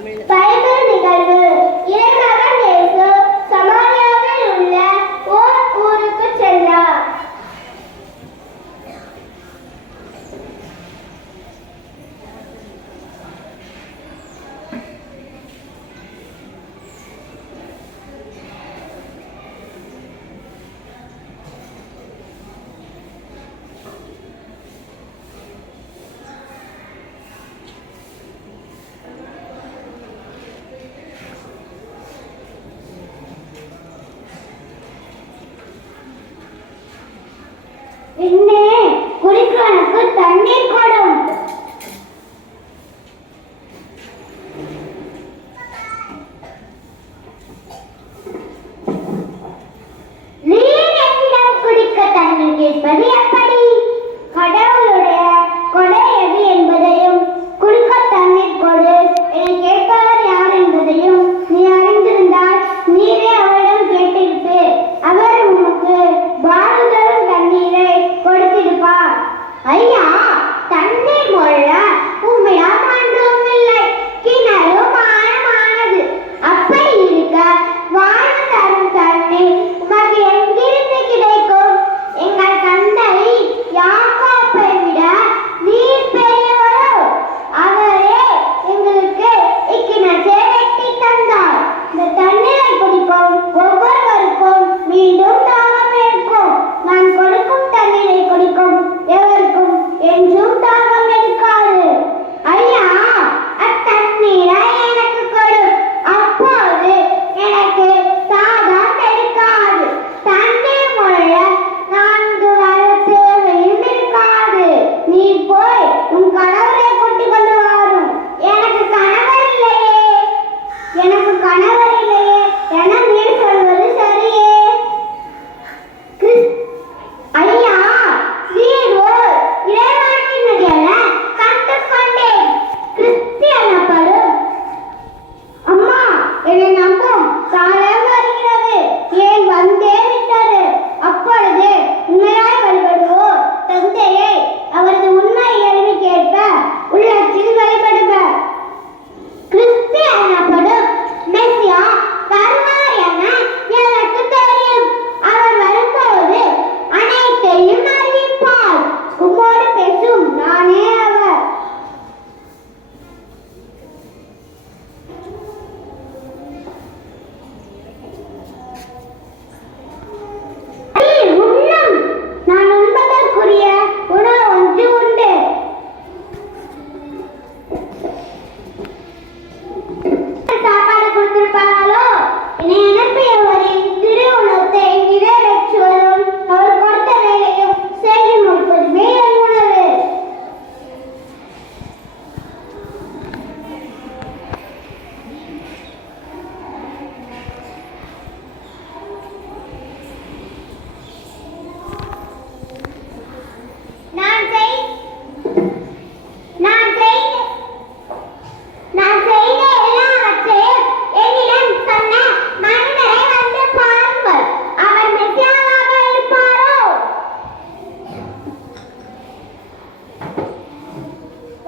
Bible நிகழ்வு. இறைமகன் இயேசு சமாரியாவில் உள்ள ஓர் ஊருக்கு சென்றார். இன்னே குடிக்கிறனுக்கு தண்ணீர் கொடும். நீரிடம் குடிக்க தண்ணீர் கேட்பது எப்படி? கடவுளுடைய கொடை எது என்பதையும் குடிக்க தண்ணீர் கொடு என கேட்பவர் யார் என்பதையும் நீ அறிந்திருந்தால் நீரே அவரிடம் கேட்டிருப்பீர். அவர் உமக்கு பாடுதலும் தண்ணீரை கொடுத்திருப்பார். ஐயா, தண்ணீர் மொழ உம்மிடம் ஒன்றும் இல்லை. கிணறு ஆழமானது. அப்படி இருக்க வாழ்வு தரும் தண்ணீர் உமக்கு எங்கிருந்து கிடைக்கும்? எங்கள் தந்தை யாக்கோப்பை விட நீர் பெரியவரோ? அவரே எங்களுக்கு இக்கிணற்றை வெட்டி தந்தார். இந்த தண்ணீரை குடிக்கும் ஒவ்வொருவருக்கும் மீண்டும் தாகம் எடுக்கும். நான் கொடுக்கும் தண்ணீரை குடிக்கும் எவருக்கும் என்றும் தாகம் எடுக்காது. ஐயா, அத்தண்ணீரை எனக்கு கொடு. அப்போது எனக்கு தாகம் எடுக்காது. தண்ணீர் மொழ 4 வர தேவையும் இருக்காது. நீ போய் உன் கணவரை கூட்டிக் கொண்டு வாரும். எனக்கு கணவர் இல்லையே என நீர் சொல்வது சரியே? ஐயா, நீர் ஓர் இறைவாக்கினர் என கண்டுகொண்டேன். கிறிஸ்து எனப்படும். அம்மா, என்னை நம்பும் காலம் வருகிறது. ஏன் வந்தே விட்டது. அப்பொழுது உண்மையாய் வழிபடுவோர் தந்தையை அவரது உண்மை இயல்புக்கேற்ப உள்ளத்தில் வழிபடுவர். கிறிஸ்து எனப்படும் மெசியா வருவார் என எனக்கு தெரியும். அவர் வரும்போது அனைத்தையும் அறிவிப்பார். உம்மோடு பேசும் நானே அவர். உண்ணும். நான் உண்பதற்குரிய உணவு ஒன்று உண்டு. சாப்பாடு கொடுத்திருப்பார்களோ? என்னை அனுப்பியவரின் திரு உணத்தை நிறைவேற்றுவதும் அவர் கொடுத்த வேலையும் செய்து முடிப்பதுமே என் உணவு. நான் செய்த எல்லாவற்றையும் என்னிடம் சொன்ன மனிதரை வந்து பாருங்கள். அவர் மெசியாவாக இருப்பாரோ?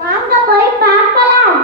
வாங்க போய் பார்க்கலாம்.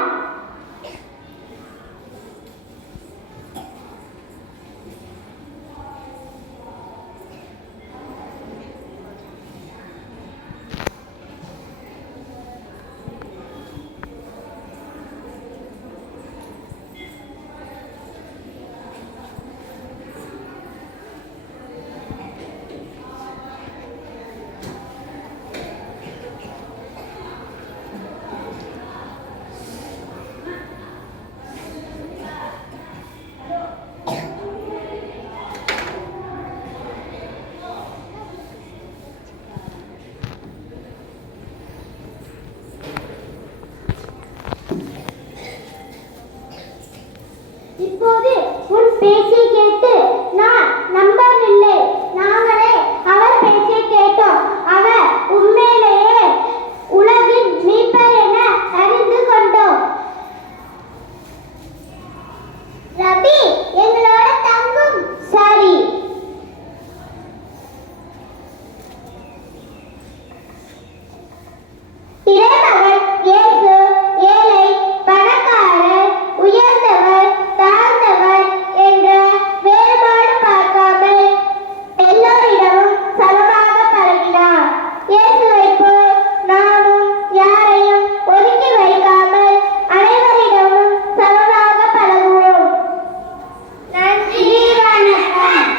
இப்போது உன் பேச்சை